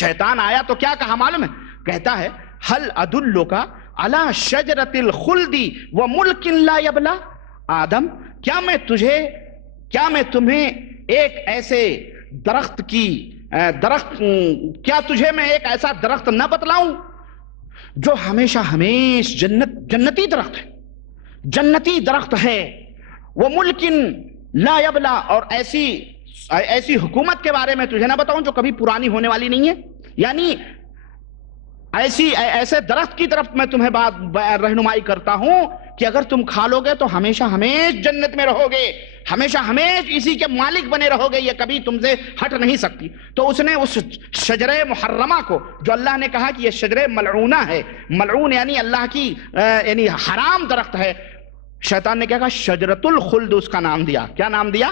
شیطان آیا تو کیا کہا معلوم ہے؟ کہتا ہے ہل ادلکا علی شجرۃ الخلد وملک لا یبلا، آدم کیا میں تمہیں ایک ایسے درخت کیا تجھے میں ایک ایسا درخت نہ بتلاؤں جو ہمیشہ جنتی درخت ہے، وہ ملک لا یبلا، اور ایسی حکومت کے بارے میں تجھے نہ بتاؤں جو کبھی پرانی ہونے والی نہیں ہے، یعنی ایسے درخت کی طرف میں تمہیں رہنمائی کرتا ہوں کہ اگر تم کھا لو گے تو ہمیشہ جنت میں رہو گے، ہمیشہ اسی کے مالک بنے رہو گے، یہ کبھی تم سے ہٹ نہیں سکتی۔ تو اس نے اس شجرہ محرمہ کو، جو اللہ نے کہا کہ یہ شجرہ ملعونہ ہے، ملعون یعنی اللہ کی یعنی حرام درخت ہے، شیطان نے کیا کہا؟ شجرۃ الخلد اس کا نام دیا۔ کیا نام دیا؟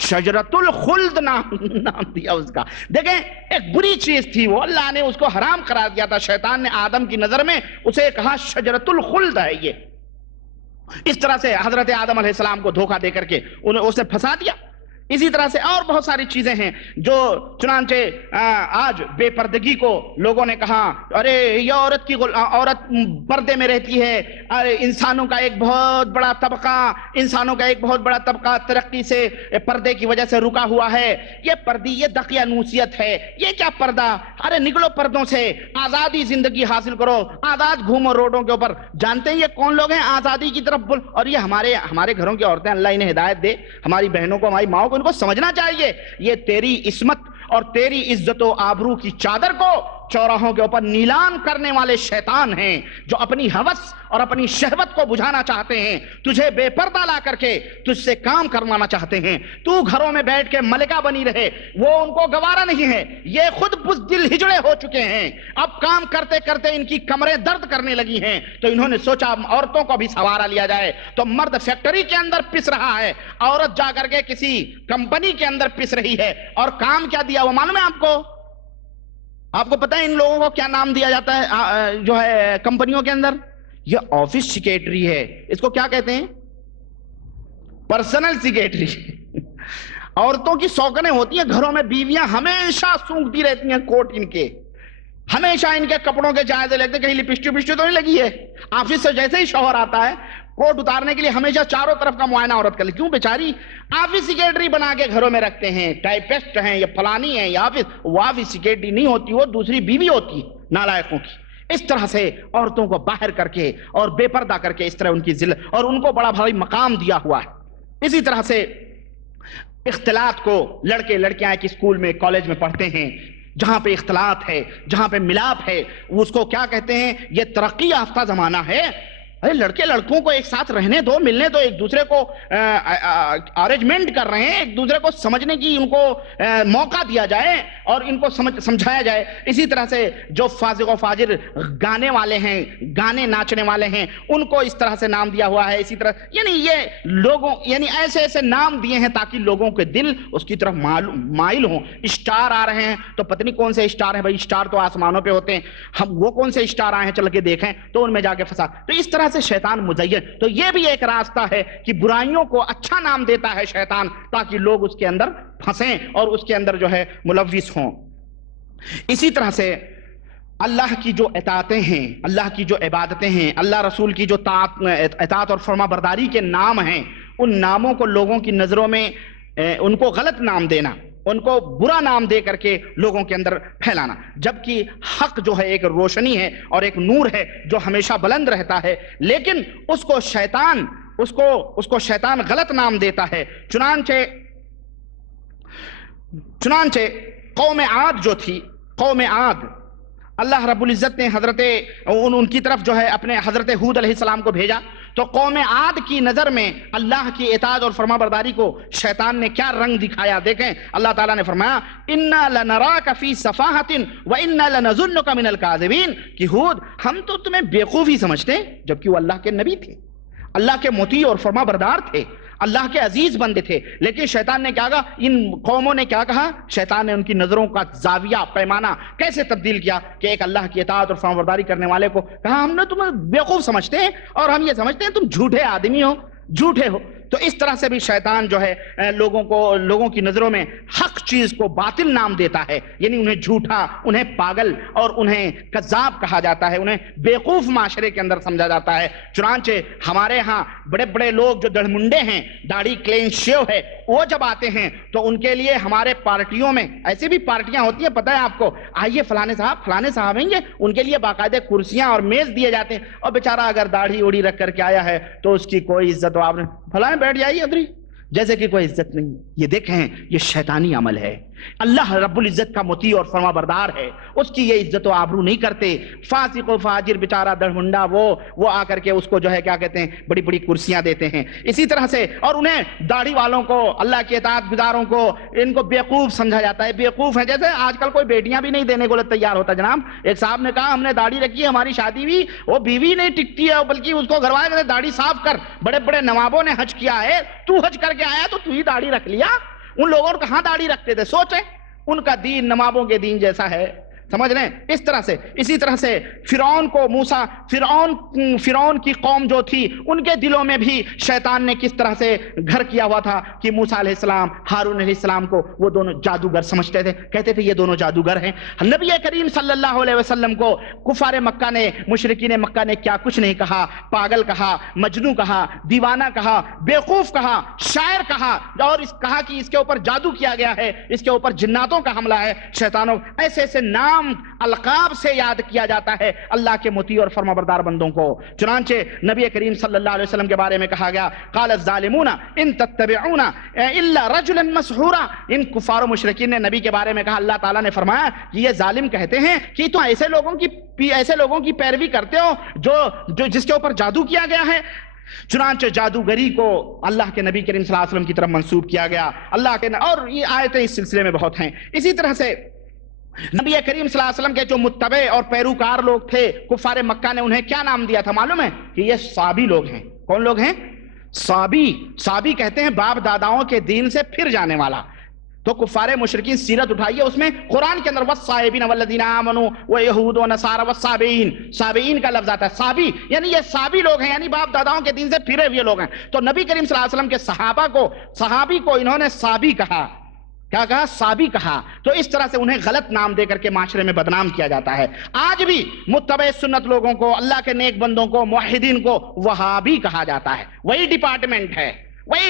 شجرۃ الخلد نام دیا اس کا۔ دیکھیں ایک بری چیز تھی وہ، اللہ نے اس کو حرام قرار دیا تھا، شیطان نے آدم کی نظر میں اسے کہا شجرۃ الخلد ہے یہ۔ اس طرح سے حضرت آدم علیہ السلام کو دھوکہ دے کر کے اسے پھنسا دیا۔ اسی طرح سے اور بہت ساری چیزیں ہیں جو چنانچہ آج بے پردگی کو لوگوں نے کہا ارے یہ عورت پردے میں رہتی ہے، ارے انسانوں کا ایک بہت بڑا طبقہ ترقی سے پردے کی وجہ سے رکا ہوا ہے، یہ دقیانوسیت ہے، یہ کیا پردہ، ارے نکلو پردوں سے، آزادی زندگی حاصل کرو، آزاد گھومو روڈوں کے اوپر۔ جانتے ہیں یہ کون لوگ ہیں آزادی کی طرف اور یہ ہمارے گھروں کی عورتیں، اللہ انہیں ہدایت دے، ہماری بہنوں کو، ہماری ماؤں کو ان کو سمجھنا چاہیے، یہ تیری عصمت اور تیری عزت و آبرو کی چادر کو چوراہوں کے اوپر نیلام کرنے والے شیطان ہیں، جو اپنی ہوس اور اپنی شہوت کو بجھانا چاہتے ہیں، تجھے بے پردہ لا کر کے تجھ سے کام کروانا چاہتے ہیں، تو گھروں میں بیٹھ کے ملکہ بنی رہے، وہ ان کو گوارا نہیں ہے، یہ خود بزدل ہجڑے ہو چکے ہیں، اب کام کرتے کرتے ان کی کمریں درد کرنے لگی ہیں، تو انہوں نے سوچا عورتوں کو بھی سوارا لیا جائے، تو مرد فیکٹری کے اندر پس رہا ہے، عورت جا کر کے کسی کمپنی کے اندر پس رہی ہے، اور کام کیا دیا وہ معلوم ہے آپ کو پتہ ہے ان لوگوں کو کیا نام دیا جاتا ہے جو ہے کمپنیوں کے اندر؟ یہ آفس سیکریٹری ہے، اس کو کیا کہتے ہیں؟ Personal secretary. عورتوں کی سوکنیں ہوتی ہیں گھروں میں، بیویاں ہمیشہ سونگتی رہتی ہیں کوٹ ان کے، ہمیشہ ان کے کپڑوں کے جائزے لیتے، کہیں لپسٹک تو نہیں لگی ہے۔ آفس سے جیسے ہی شوہر آتا ہے کوٹ اتارنے کے لیے ہمیشہ چاروں طرف کا معائنہ عورت کر لی، کیوں بیچاری آفس سیکریٹری بنا کے گھروں میں رکھتے ہیں، ٹائپسٹ ہیں، یہ فلانی ہیں، یہ وہ آفس سیکریٹری نہیں ہوتی، وہ دوسری بیوی ہوتی نالائقوں کی۔ اس طرح سے عورتوں کو باہر کر کے اور بے پردہ کر کے اس طرح ان کی ذلت، اور ان کو بڑا بھاری مقام دیا ہوا ہے۔ اسی طرح سے اختلاط کو لڑکے لڑکیاں ایک اسکول میں کالج میں پڑھتے ہیں، جہاں پہ اختلاط ہے، جہاں پہ ملاپ ہے، اس کو کیا کہتے ہیں؟ یہ ترقی یافتہ زمانہ ہے۔ ارے لڑکے لڑکوں کو ایک ساتھ رہنے دو، ملنے دو، ایک دوسرے کو ارینجمنٹ کر رہے ہیں، ایک دوسرے کو سمجھنے کی ان کو موقع دیا جائے اور ان کو سمجھایا جائے۔ اسی طرح سے جو فاسق و فاجر گانے والے ہیں، گانے ناچنے والے ہیں، ان کو اس طرح سے نام دیا ہوا ہے۔ اسی طرح یعنی یہ لوگوں ایسے نام دیے ہیں تاکہ لوگوں کے دل اس کی طرف مائل ہوں۔ اسٹار آ رہے ہیں تو پتہ نہیں کون سے اسٹار ہیں، بھائی اسٹار تو آسمانوں پہ ہوتے ہیں، ہم وہ کون سے اسٹار آئے ہیں چل کے دیکھیں، تو ان میں جا کے پھنسا۔ تو اس طرح سے شیطان مزین، تو یہ بھی ایک راستہ ہے کہ برائیوں کو اچھا نام دیتا ہے شیطان تاکہ لوگ اس کے اندر پھنسیں اور اس کے اندر جو ہے ملوث ہوں۔ اسی طرح سے اللہ کی جو اطاعتیں ہیں، اللہ کی جو عبادتیں ہیں، اللہ رسول کی جو اطاعت اور فرما برداری کے نام ہیں، ان ناموں کو لوگوں کی نظروں میں ان کو غلط نام دینا، ان کو برا نام دے کر کے لوگوں کے اندر پھیلانا، جبکہ حق جو ہے ایک روشنی ہے اور ایک نور ہے جو ہمیشہ بلند رہتا ہے، لیکن اس کو شیطان غلط نام دیتا ہے۔ چنانچہ قوم عاد جو تھی، قوم عاد، اللہ رب العزت نے ان کی طرف جو ہے اپنے حضرت ہود علیہ السلام کو بھیجا، تو قوم عاد کی نظر میں اللہ کی اطاعت اور فرما برداری کو شیطان نے کیا رنگ دکھایا، دیکھیں اللہ تعالیٰ نے فرمایا اِنَّا لَنَرَاكَ فِي صَفَاحَةٍ وَإِنَّا لَنَظُنُّكَ مِنَ الْكَاذِبِينَ، کہ ہود ہم تو تمہیں بیوقوف ہی سمجھتے ہیں، جبکہ وہ اللہ کے نبی تھے، اللہ کے مطیع اور فرما بردار تھے، اللہ کے عزیز بندے تھے، لیکن شیطان نے کیا کہا، ان قوموں نے کیا کہا، شیطان نے ان کی نظروں کا زاویہ پیمانہ کیسے تبدیل کیا کہ ایک اللہ کی اطاعت اور فرمانبرداری کرنے والے کو کہا ہم نے تمہیں بیوقوف سمجھتے ہیں اور ہم یہ سمجھتے ہیں تم جھوٹے آدمی ہو، جھوٹے ہو۔ تو اس طرح سے بھی شیطان جو ہے لوگوں کی نظروں میں حق چیز کو باطل نام دیتا ہے، یعنی انہیں جھوٹا، انہیں پاگل اور انہیں کذاب کہا جاتا ہے، انہیں بیوقوف معاشرے کے اندر سمجھا جاتا ہے۔ چنانچہ ہمارے ہاں بڑے بڑے لوگ جو دڑمنڈے ہیں، داڑھی کلین شیو ہے، وہ جب آتے ہیں تو ان کے لیے ہمارے پارٹیوں میں ایسی بھی پارٹیاں ہوتی ہیں، پتہ ہے آپ کو، آئیے فلانے صاحب ہیں، ان کے لیے باقاعدہ کرسیاں اور میز دیے جاتے ہیں، اور بیچارہ اگر داڑھی اوڑی رکھ کر کے آیا ہے تو اس کی کوئی عزت، آپ نے فلانے بیٹھ جائیے ادھر، جیسے کہ کوئی عزت نہیں۔ یہ دیکھیں، یہ شیطانی عمل ہے۔ اللہ رب العزت کا مطیع اور فرما بردار ہے، اس کی یہ عزت و آبرو نہیں کرتے۔ فاسق و فاجر بیچارہ دڑمنڈا وہ آ کر کے اس کو جو ہے کیا کہتے ہیں، بڑی بڑی کرسیاں دیتے ہیں۔ اسی طرح سے اور انہیں داڑھی والوں کو، اللہ کے اطاعت گزاروں کو، ان کو بیوقوف سمجھا جاتا ہے، بیوقوف ہیں۔ جیسے آج کل کوئی بیٹیاں بھی نہیں دینے کو تیار ہوتا۔ جناب ایک صاحب نے کہا ہم نے داڑھی رکھی ہے، ہماری شادی ہوئی، وہ بیوی نہیں ٹکتی ہے، بلکہ اس کو گھر والے کہتے داڑھی صاف کر، بڑے بڑے نوابوں نے حج کیا ہے، تو حج کر کے آیا تو ہی داڑھی رکھ لیا۔ ان لوگوں نے کہاں داڑھی رکھتے تھے؟ سوچیں، ان کا دین نوابوں کے دین جیسا ہے، سمجھ رہے ہیں؟ اس طرح سے اسی طرح سے فرعون کی قوم جو تھی، ان کے دلوں میں بھی شیطان نے کس طرح سے گھر کیا ہوا تھا کہ موسیٰ علیہ السلام، ہارون علیہ السلام کو وہ دونوں جادوگر سمجھتے تھے، کہتے تھے یہ دونوں جادوگر ہیں۔ نبی کریم صلی اللہ علیہ وسلم کو کفار مکہ نے، مشرکین مکہ نے کیا کچھ نہیں کہا، پاگل کہا، مجنوں کہا، دیوانہ کہا، بیوقوف کہا، شاعر کہا، اور کہا کہ اس کے اوپر جادو کیا گیا ہے، اس کے اوپر جناتوں کا حملہ ہے، شیطانوں، ایسے ایسے نام القاب سے یاد کیا جاتا ہے اللہ کے مطیع اور فرما بردار بندوں کو۔ چنانچہ نبی کریم صلی اللہ علیہ وسلم کے بارے میں کہا گیا، قال الظالمون ان تتبعون الا رجلا مسحورا، ان کفار و مشرکین نے نبی کے بارے میں کہا، اللہ تعالیٰ نے فرمایا کہ یہ ظالم کہتے ہیں کہ تو ایسے لوگوں کی پیروی کرتے ہو جو جس کے اوپر جادو کیا گیا ہے۔ چنانچہ جادوگری کو اللہ کے نبی کریم صلی اللہ علیہ وسلم کی طرف منسوب کیا گیا، اور یہ آیتیں اس سلسلے میں بہت ہیں۔ اسی طرح سے نبی کریم صلی اللہ علیہ وسلم کے جو متبع اور پیروکار لوگ تھے کفار مکہ نے انہیں کیا نام دیا تھا معلوم ہے؟ کہ یہ صابی لوگ ہیں۔ کون لوگ ہیں؟ صابی کہتے ہیں باپ داداؤں کے دین سے پھر جانے والا۔ تو کفار مشرکین سیرت اٹھائیے، اس میں قرآن کے اندر والصائبین والذین آمنوا ویہود ونصارى والصابئین، صابئین کا لفظ آتا ہے، صابی یعنی یہ صابی لوگ ہیں، یعنی باپ داداؤں کے دین سے پھرے ہوئے لوگ ہیں۔ تو نبی کریم صلی اللہ علیہ وسلم کے صحابی کو انہوں نے صابی کہا، کیا کہا؟ صابی کہا۔ تو اس طرح سے انہیں غلط نام دے کر کے معاشرے میں بدنام کیا جاتا ہے۔ آج بھی متبع سنت لوگوں کو، اللہ کے نیک بندوں کو، موحدین کو وہابی کہا جاتا ہے۔ وہی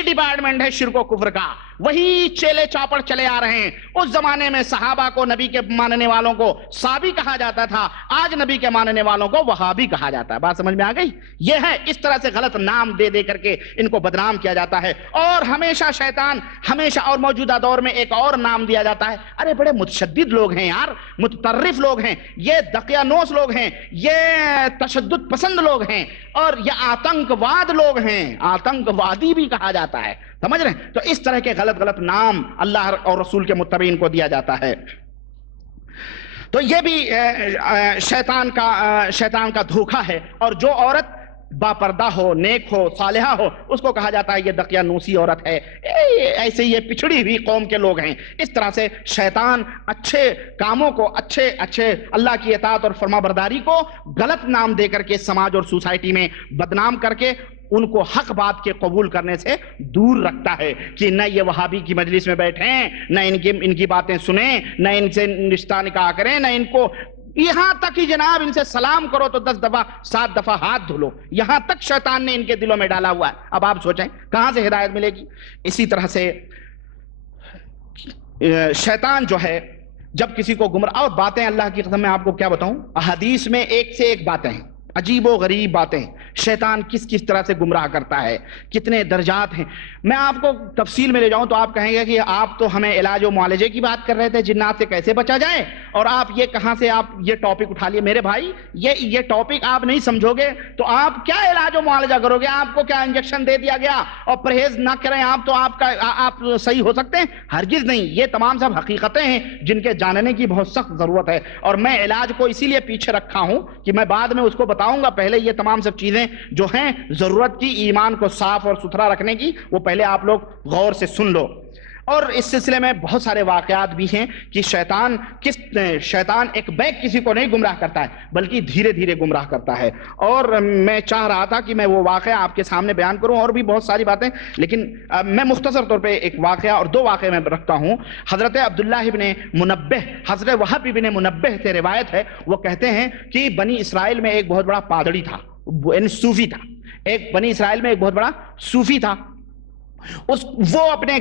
ڈپارٹمنٹ ہے شرک و کفر کا، وہی چیلے چاپڑ چلے آ رہے ہیں۔ اس زمانے میں صحابہ کو، نبی کے ماننے والوں کو صابی کہا جاتا تھا، آج نبی کے ماننے والوں کو وہابی کہا جاتا ہے۔ بات سمجھ میں آ گئی؟ یہ ہے، اس طرح سے غلط نام دے کر کے ان کو بدنام کیا جاتا ہے۔ اور ہمیشہ شیطان اور موجودہ دور میں ایک اور نام دیا جاتا ہے، ارے بڑے متشدد لوگ ہیں یار، متطرف لوگ ہیں، یہ دقیانوس لوگ ہیں، یہ تشدد پسند لوگ ہیں، اور یہ آتنکواد لوگ ہیں، آتنکوادی بھی کہا جاتا ہے، سمجھ رہے ہیں؟ تو اس طرح کے غلط نام اللہ اور رسول کے متبعین کو دیا جاتا ہے۔ تو یہ بھی شیطان کا دھوکہ ہے۔ اور جو عورت باپردہ ہو، نیک ہو، صالحہ ہو، اس کو کہا جاتا ہے یہ دقیانوسی عورت ہے، ایسے یہ پچھڑی ہوئی قوم کے لوگ ہیں۔ اس طرح سے شیطان اچھے کاموں کو، اچھے اللہ کی اطاعت اور فرما برداری کو غلط نام دے کر کے سماج اور سوسائٹی میں بدنام کر کے ان کو حق بات کے قبول کرنے سے دور رکھتا ہے، کہ نہ یہ وہابی کی مجلس میں بیٹھیں، نہ ان کی باتیں سنیں، نہ ان سے رشتہ نکاح کریں، نہ ان کو، یہاں تک ہی جناب ان سے سلام کرو تو 10 دفعہ 7 دفعہ ہاتھ دھلو، یہاں تک شیطان نے ان کے دلوں میں ڈالا ہوا ہے۔ اب آپ سوچیں کہاں سے ہدایت ملے گی؟ اسی طرح سے شیطان جو ہے جب کسی کو گمراہ، اور باتیں اللہ کی قسم میں آپ کو کیا بتاؤں، احادیث میں ایک سے ایک باتیں ہیں، عجیب و غریب باتیں، شیطان کس طرح سے گمراہ کرتا ہے، کتنے درجات ہیں۔ میں آپ کو تفصیل میں لے جاؤں تو آپ کہیں گے کہ آپ تو ہمیں علاج و معالجے کی بات کر رہے تھے، جنات سے کیسے بچا جائے، اور آپ یہ کہاں سے آپ یہ ٹاپک اٹھا لیے؟ میرے بھائی یہ ٹاپک آپ نہیں سمجھو گے تو آپ کیا علاج و معالجہ کرو گے؟ آپ کو کیا انجیکشن دے دیا گیا اور پرہیز نہ کریں آپ تو آپ صحیح ہو سکتے ہیں؟ ہرگز نہیں۔ یہ تمام سب حقیقتیں ہیں جن کے جاننے کی بہت سخت ضرورت ہے، اور میں علاج کو اسی لیے پیچھے رکھا ہوں کہ میں بعد میں اس کو بتاؤں گا۔ پہلے یہ تمام سب چیزیں جو ہیں ضرورت کی، ایمان کو صاف اور ستھرا رکھنے کی، وہ پہلے آپ لوگ غور سے سن لو۔ اور اس سلسلے میں بہت سارے واقعات بھی ہیں کہ شیطان ایک بیک کسی کو نہیں گمراہ کرتا ہے بلکہ دھیرے دھیرے گمراہ کرتا ہے. اور میں چاہ رہا تھا کہ میں وہ واقعہ آپ کے سامنے بیان کروں، اور بھی بہت ساری باتیں، لیکن میں مختصر طور پہ ایک واقعہ اور دو واقعے میں رکھتا ہوں. حضرت عبداللہ ابن منبہ، حضرت وہب ابن منبہ سے روایت ہے، وہ کہتے ہیں کہ بنی اسرائیل میں ایک بہت بڑا پادری تھا، یعنی صوفی تھا. ایک بنی اسرائیل میں ایک بہت بڑا صوفی تھا. وہ اپنے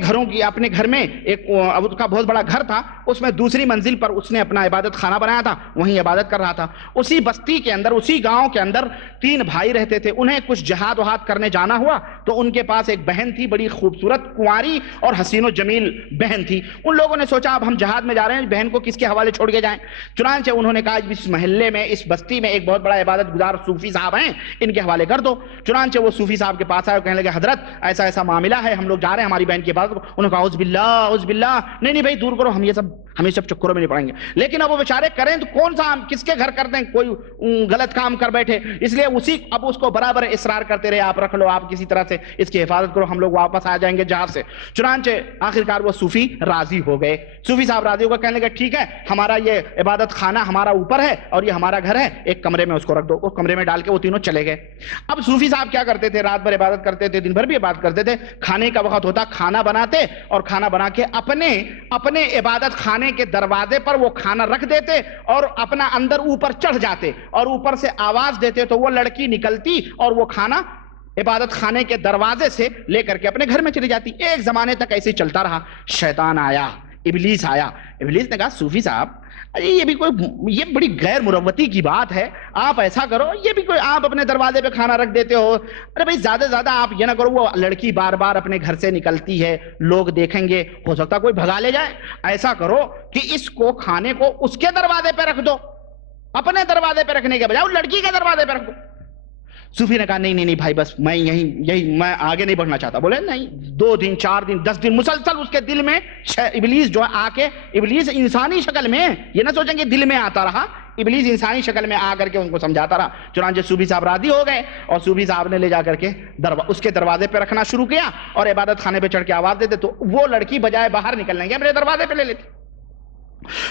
گھر میں ایک اس کا بہت بڑا گھر تھا، اس میں دوسری منزل پر اس نے اپنا عبادت خانہ بنایا تھا، وہیں عبادت کر رہا تھا. اسی بستی کے اندر، اسی گاؤں کے اندر 3 بھائی رہتے تھے. انہیں کچھ جہاد وہاد کرنے جانا ہوا تو ان کے پاس ایک بہن تھی، بڑی خوبصورت کنواری اور حسین و جمیل بہن تھی. ان لوگوں نے سوچا اب ہم جہاد میں جا رہے ہیں، بہن کو کس کے حوالے چھوڑ کے جائیں. چنانچہ انہوں نے کہا اس محلے میں، اس بستی میں ایک بہت بڑا عبادت گزار صوفی صاحب ہیں، ان کے حوالے کر دو. چنانچہ وہ صوفی صاحب کے پاس آئے اور کہنے لگے حضرت ایسا ایسا معاملہ ہے، ہم لوگ جا رہے ہیں ہماری بہن کی عبادت کو. انہوں نے کہا اعوذ باللہ، نہیں بھائی دور کرو، ہم یہ سب چکروں میں نہیں پڑیں گے. لیکن اب وہ بیچارے کریں تو کون سا، کس کے گھر کرتے ہیں، کوئی غلط کام کر بیٹھے، اس لیے اب اس کو برابر اصرار کرتے رہے، آپ رکھ لو، آپ کسی طرح سے اس کی حفاظت کرو، ہم لوگ واپس آ جائیں گے جہاز سے. چنانچہ آخرکار وہ صوفی راضی ہو گئے. صوفی صاحب راضی ہو گئے، کہنے لگے ٹھیک ہے، ہمارا یہ عبادت خانہ ہمارا اوپر ہے اور یہ ہمارا گھر ہے، ایک کمرے میں اس کو رکھ دو. اس کمرے میں ڈال کے وہ تینوں چلے گئے. اب صوفی صاحب کیا کرتے تھے، رات بھر عبادت کرتے تھے، دن بھر بھی عبادت کرتے تھے. کھانے کا وقت ہوتا، کھانا بناتے اور کھانا بنا کے اپنے عبادت خانے کے دروازے پر وہ کھانا رکھ دیتے اور اپنا اندر اوپر چڑھ جاتے اور اوپر سے آواز دیتے تو وہ لڑکی نکلتی اور وہ کھانا عبادت خانے کے دروازے سے لے کر کے اپنے گھر میں چلی جاتی. ایک زمانے تک ایسے چلتا رہا. شیطان آیا، ابلیس آیا. ابلیس نے کہا صوفی صاحب یہ بڑی غیر مروتی کی بات ہے، آپ ایسا کرو، یہ بھی کوئی آپ اپنے دروازے پہ کھانا رکھ دیتے ہو. ارے بھائی زیادہ سے زیادہ آپ یہ نہ کرو، وہ لڑکی بار بار اپنے گھر سے نکلتی ہے، لوگ دیکھیں گے، ہو سکتا کوئی بھگا لے جائے. ایسا کرو کہ اس کو کھانے کو اس کے دروازے پہ رکھ دو، اپنے دروازے پہ رکھنے کے بجائے وہ لڑکی کے دروازے پہ رکھ دو. صوفی نے کہا نہیں بھائی بس میں یہی میں آگے نہیں بڑھنا چاہتا. بولے نہیں، 2 دن 4 دن 10 دن مسلسل اس کے دل میں ابلیس جو ہے آ کے، ابلیس انسانی شکل میں، یہ نہ سوچیں کہ دل میں آتا رہا، ابلیس انسانی شکل میں آ کر کے ان کو سمجھاتا رہا. چنانچہ صوفی صاحب راضی ہو گئے اور صوفی صاحب نے لے جا کر کے اس کے دروازے پہ رکھنا شروع کیا اور عبادت خانے پہ چڑھ کے آواز دیتے تو وہ لڑکی بجائے باہر نکلنے کے اپنے دروازے پہ لے لیتی.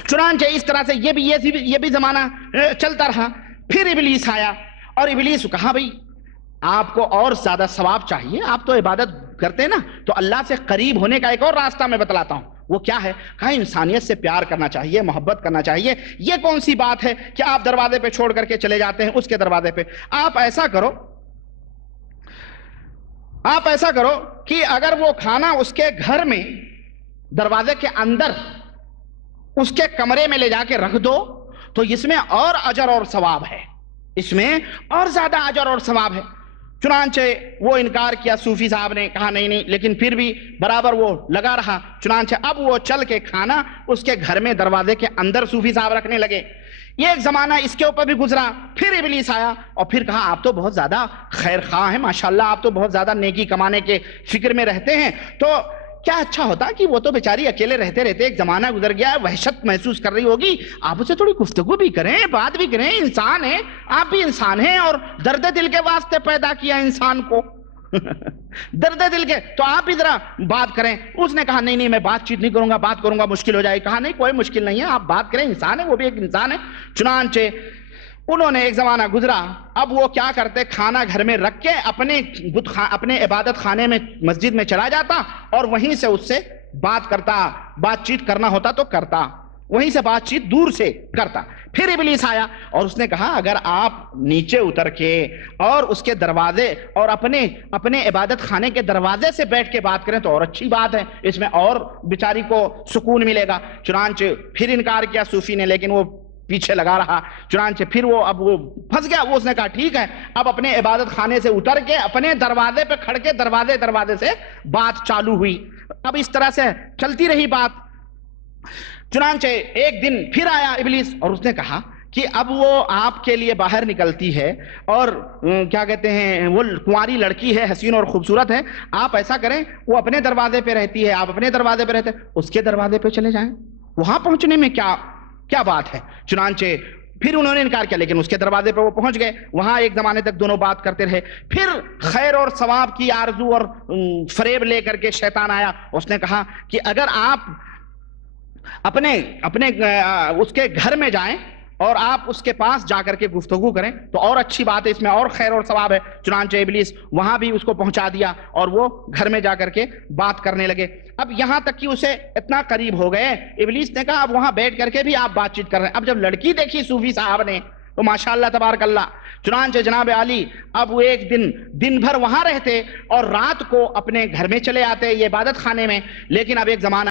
چنانچہ اس طرح سے یہ بھی زمانہ چلتا رہا. پھر ابلیس آیا اور ابلیس کہا بھائی آپ کو اور زیادہ ثواب چاہیے، آپ تو عبادت کرتے ہیں نا، تو اللہ سے قریب ہونے کا ایک اور راستہ میں بتلاتا ہوں. وہ کیا ہے؟ کہا انسانیت سے پیار کرنا چاہیے، محبت کرنا چاہیے. یہ کون سی بات ہے کہ آپ دروازے پہ چھوڑ کر کے چلے جاتے ہیں اس کے دروازے پہ؟ آپ ایسا کرو کہ اگر وہ کھانا اس کے گھر میں دروازے کے اندر اس کے کمرے میں لے جا کے رکھ دو تو اس میں اور اجر اور ثواب ہے، اس میں اور زیادہ اجر اور ثواب ہے. چنانچہ وہ انکار کیا، صوفی صاحب نے کہا نہیں، لیکن پھر بھی برابر وہ لگا رہا. چنانچہ اب وہ چل کے کھانا اس کے گھر میں دروازے کے اندر صوفی صاحب رکھنے لگے. یہ ایک زمانہ اس کے اوپر بھی گزرا. پھر ابلیس آیا اور پھر کہا آپ تو بہت زیادہ خیر خواہ ہیں، ماشاءاللہ آپ تو بہت زیادہ نیکی کمانے کے فکر میں رہتے ہیں، تو کیا اچھا ہوتا کہ وہ تو بیچاری اکیلے رہتے ایک زمانہ گزر گیا ہے، وحشت محسوس کر رہی ہوگی، آپ اسے تھوڑی گفتگو بھی کریں، بات بھی کریں. انسان ہے، آپ بھی انسان ہیں اور درد دل کے واسطے پیدا کیا انسان کو درد دل کے، تو آپ بھی ذرا بات کریں. اس نے کہا نہیں میں بات چیت نہیں کروں گا، بات کروں گا مشکل ہو جائے. کہا نہیں کوئی مشکل نہیں ہے، آپ بات کریں، انسان ہے، وہ بھی ایک انسان ہے. چنانچہ انہوں نے ایک زمانہ گزرا. اب وہ کیا کرتے، کھانا گھر میں رکھ کے اپنے عبادت خانے میں مسجد میں چلا جاتا اور وہیں سے اس سے بات چیت کرنا ہوتا تو کرتا، وہیں سے بات چیت دور سے کرتا. پھر ابلیس آیا اور اس نے کہا اگر آپ نیچے اتر کے اور اس کے دروازے اور اپنے عبادت خانے کے دروازے سے بیٹھ کے بات کریں تو اور اچھی بات ہے، اس میں اور بیچاری کو سکون ملے گا. چنانچہ پھر انکار کیا صوفی نے، لیکن وہ پیچھے لگا رہا. چنانچہ پھر وہ پھنس گیا. اس نے کہا ٹھیک ہے، اب اپنے عبادت خانے سے اتر کے اپنے دروازے پہ کھڑ کے دروازے سے بات چالو ہوئی. اب اس طرح سے چلتی رہی بات. چنانچہ ایک دن پھر آیا ابلیس اور اس نے کہا کہ اب وہ آپ کے لیے باہر نکلتی ہے اور کیا کہتے ہیں وہ کنواری لڑکی ہے، حسین اور خوبصورت ہے، آپ ایسا کریں وہ اپنے دروازے پہ رہتی ہے، آپ اپنے دروازے پہ رہتے ہیں، اس کے دروازے پہ چلے جائیں، وہاں پہنچنے میں کیا بات ہے. چنانچہ پھر انہوں نے انکار کیا، لیکن اس کے دروازے پر وہ پہنچ گئے، وہاں ایک زمانے تک دونوں بات کرتے رہے. پھر خیر اور ثواب کی آرزو اور فریب لے کر کے شیطان آیا. اس نے کہا کہ اگر آپ اپنے اس کے گھر میں جائیں اور آپ اس کے پاس جا کر کے گفتگو کریں تو اور اچھی بات ہے، اس میں اور خیر اور ثواب ہے. چنانچہ ابلیس وہاں بھی اس کو پہنچا دیا اور وہ گھر میں جا کر کے بات کرنے لگے. اب یہاں تک کہ اسے اتنا قریب ہو گئے، ابلیس نے کہا اب وہاں بیٹھ کر کے بھی آپ بات چیت کر رہے ہیں. اب جب لڑکی دیکھی صوفی صاحب نے تو ماشاءاللہ تبارک اللہ، چنانچہ جناب علی اب وہ ایک دن بھر وہاں رہتے اور رات کو اپنے گھر میں چلے آتے، یہ عبادت خانے میں. لیکن اب ایک زمانہ